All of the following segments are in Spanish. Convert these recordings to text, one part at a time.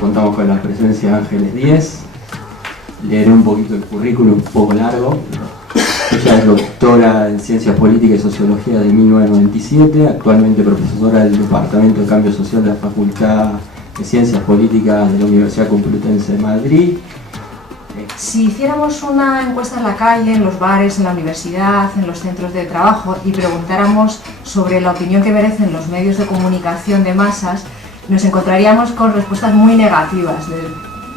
Contamos con la presencia de Ángeles Díez. Leeré un poquito el currículum, un poco largo. Ella es doctora en Ciencias Políticas y Sociología de 1997, actualmente profesora del Departamento de Cambio Social de la Facultad de Ciencias Políticas de la Universidad Complutense de Madrid. Si hiciéramos una encuesta en la calle, en los bares, en la universidad, en los centros de trabajo y preguntáramos sobre la opinión que merecen los medios de comunicación de masas, nos encontraríamos con respuestas muy negativas.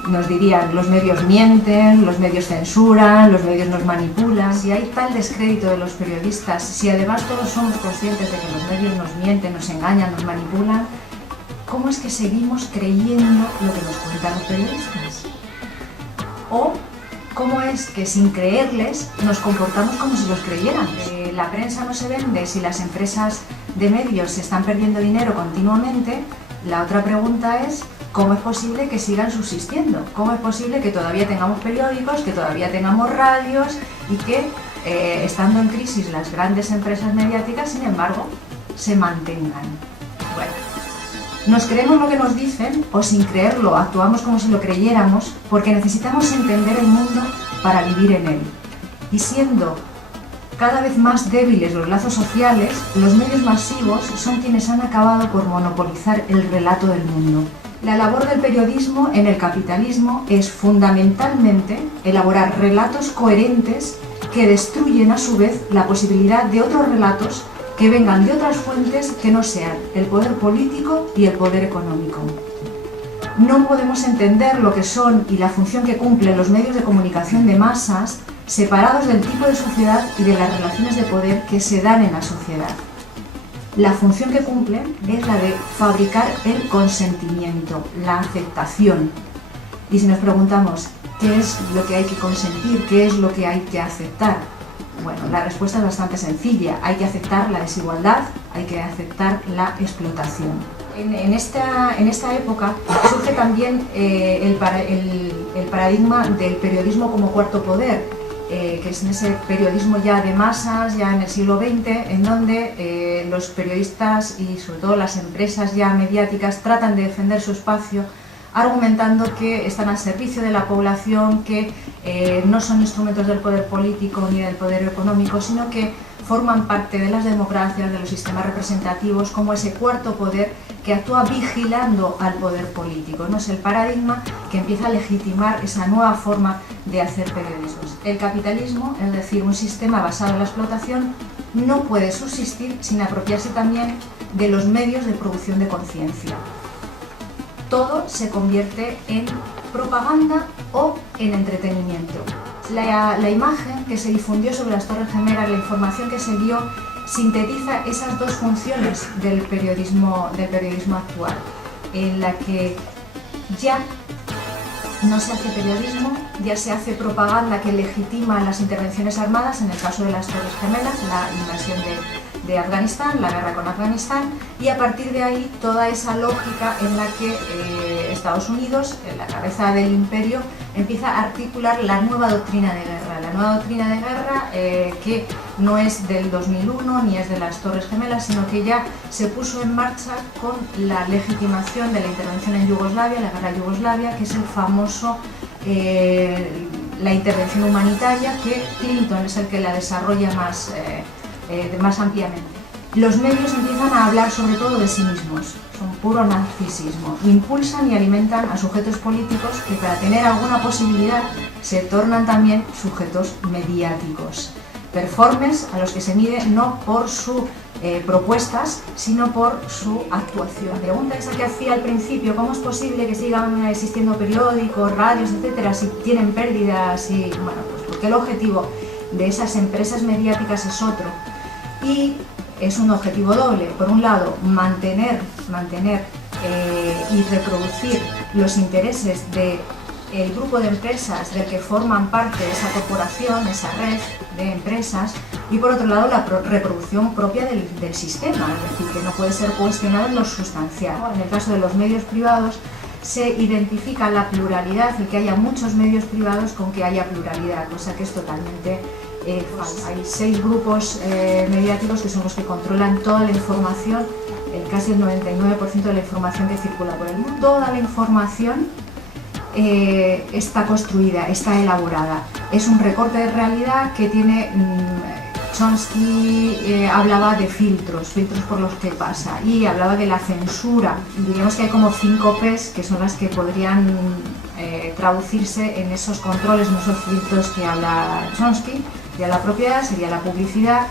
Nos dirían: los medios mienten, los medios censuran, los medios nos manipulan. Si hay tal descrédito de los periodistas, si además todos somos conscientes de que los medios nos mienten, nos engañan, nos manipulan, ¿cómo es que seguimos creyendo lo que nos cuentan los periodistas? ¿O cómo es que sin creerles nos comportamos como si los creyeran? La prensa no se vende si las empresas de medios se están perdiendo dinero continuamente. La otra pregunta es: ¿cómo es posible que sigan subsistiendo? ¿Cómo es posible que todavía tengamos periódicos, que todavía tengamos radios y que, estando en crisis las grandes empresas mediáticas, sin embargo, se mantengan? Bueno, nos creemos lo que nos dicen o, sin creerlo, actuamos como si lo creyéramos porque necesitamos entender el mundo para vivir en él. Y siendo cada vez más débiles los lazos sociales, los medios masivos son quienes han acabado por monopolizar el relato del mundo. La labor del periodismo en el capitalismo es fundamentalmente elaborar relatos coherentes que destruyen a su vez la posibilidad de otros relatos que vengan de otras fuentes que no sean el poder político y el poder económico. No podemos entender lo que son y la función que cumplen los medios de comunicación de masas separados del tipo de sociedad y de las relaciones de poder que se dan en la sociedad. La función que cumplen es la de fabricar el consentimiento, la aceptación. Y si nos preguntamos qué es lo que hay que consentir, qué es lo que hay que aceptar, bueno, la respuesta es bastante sencilla: hay que aceptar la desigualdad, hay que aceptar la explotación. En esta época surge también el paradigma del periodismo como cuarto poder, que es en ese periodismo ya de masas, ya en el siglo XX, en donde los periodistas y sobre todo las empresas ya mediáticas tratan de defender su espacio argumentando que están al servicio de la población, que no son instrumentos del poder político ni del poder económico, sino que forman parte de las democracias, de los sistemas representativos, como ese cuarto poder que actúa vigilando al poder político. ¿No? Es el paradigma que empieza a legitimar esa nueva forma de hacer periodismo. El capitalismo, es decir, un sistema basado en la explotación, no puede subsistir sin apropiarse también de los medios de producción de conciencia. Todo se convierte en propaganda o en entretenimiento. La imagen que se difundió sobre las Torres Gemelas, la información que se dio, sintetiza esas dos funciones del periodismo actual, en la que ya no se hace periodismo, ya se hace propaganda que legitima las intervenciones armadas, en el caso de las Torres Gemelas, la invasión de Afganistán, la guerra con Afganistán, y a partir de ahí toda esa lógica en la que Estados Unidos, en la cabeza del imperio, empieza a articular la nueva doctrina de guerra. La nueva doctrina de guerra que no es del 2001 ni es de las Torres Gemelas, sino que ya se puso en marcha con la legitimación de la intervención en Yugoslavia, la guerra de Yugoslavia, que es el famoso, la intervención humanitaria, que Clinton es el que la desarrolla más ampliamente. Los medios empiezan a hablar sobre todo de sí mismos, son puro narcisismo, impulsan y alimentan a sujetos políticos que, para tener alguna posibilidad, se tornan también sujetos mediáticos. Performers a los que se mide no por sus propuestas, sino por su actuación. La pregunta esa que hacía al principio: ¿cómo es posible que sigan existiendo periódicos, radios, etcétera, si tienen pérdidas? Y bueno, pues porque el objetivo de esas empresas mediáticas es otro. Y es un objetivo doble. Por un lado, mantener y reproducir los intereses de el grupo de empresas del que forman parte esa corporación, esa red de empresas, y por otro lado la reproducción propia del sistema, es decir, que no puede ser cuestionado en lo sustancial. En el caso de los medios privados se identifica la pluralidad, el que haya muchos medios privados con que haya pluralidad, cosa que es totalmente falsa. Hay 6 grupos mediáticos que son los que controlan toda la información, casi el 99% de la información que circula por el mundo. Toda la información está construida, está elaborada. Es un recorte de realidad que tiene... Chomsky hablaba de filtros por los que pasa, y hablaba de la censura. Diríamos que hay como 5 P's que son las que podrían traducirse en esos controles, en esos filtros que habla Chomsky. Sería la propiedad, sería la publicidad,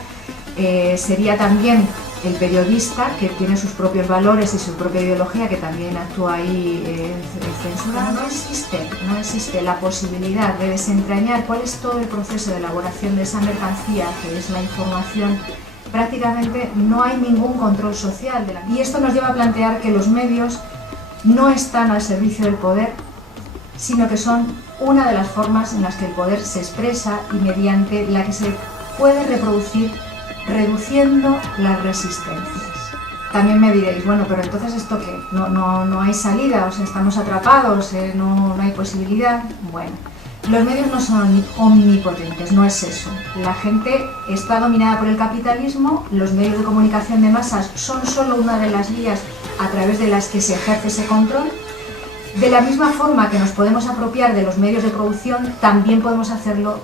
sería también el periodista, que tiene sus propios valores y su propia ideología, que también actúa ahí censurando. No existe la posibilidad de desentrañar cuál es todo el proceso de elaboración de esa mercancía, que es la información. Prácticamente no hay ningún control social de la... Y esto nos lleva a plantear que los medios no están al servicio del poder, sino que son una de las formas en las que el poder se expresa y mediante la que se puede reproducir, reduciendo las resistencias. También me diréis, bueno, pero entonces ¿esto qué? No hay salida, o sea, estamos atrapados, no hay posibilidad. Bueno, los medios no son omnipotentes, no es eso. La gente está dominada por el capitalismo, los medios de comunicación de masas son solo una de las vías a través de las que se ejerce ese control. De la misma forma que nos podemos apropiar de los medios de producción, también podemos hacerlo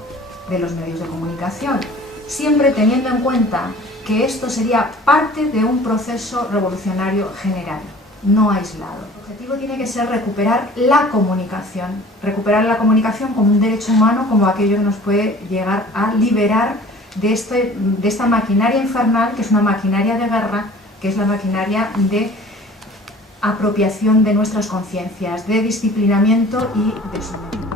de los medios de comunicación, siempre teniendo en cuenta que esto sería parte de un proceso revolucionario general, no aislado. El objetivo tiene que ser recuperar la comunicación como un derecho humano, como aquello que nos puede llegar a liberar de esta maquinaria infernal, que es una maquinaria de guerra, que es la maquinaria de apropiación de nuestras conciencias, de disciplinamiento y de sometimiento.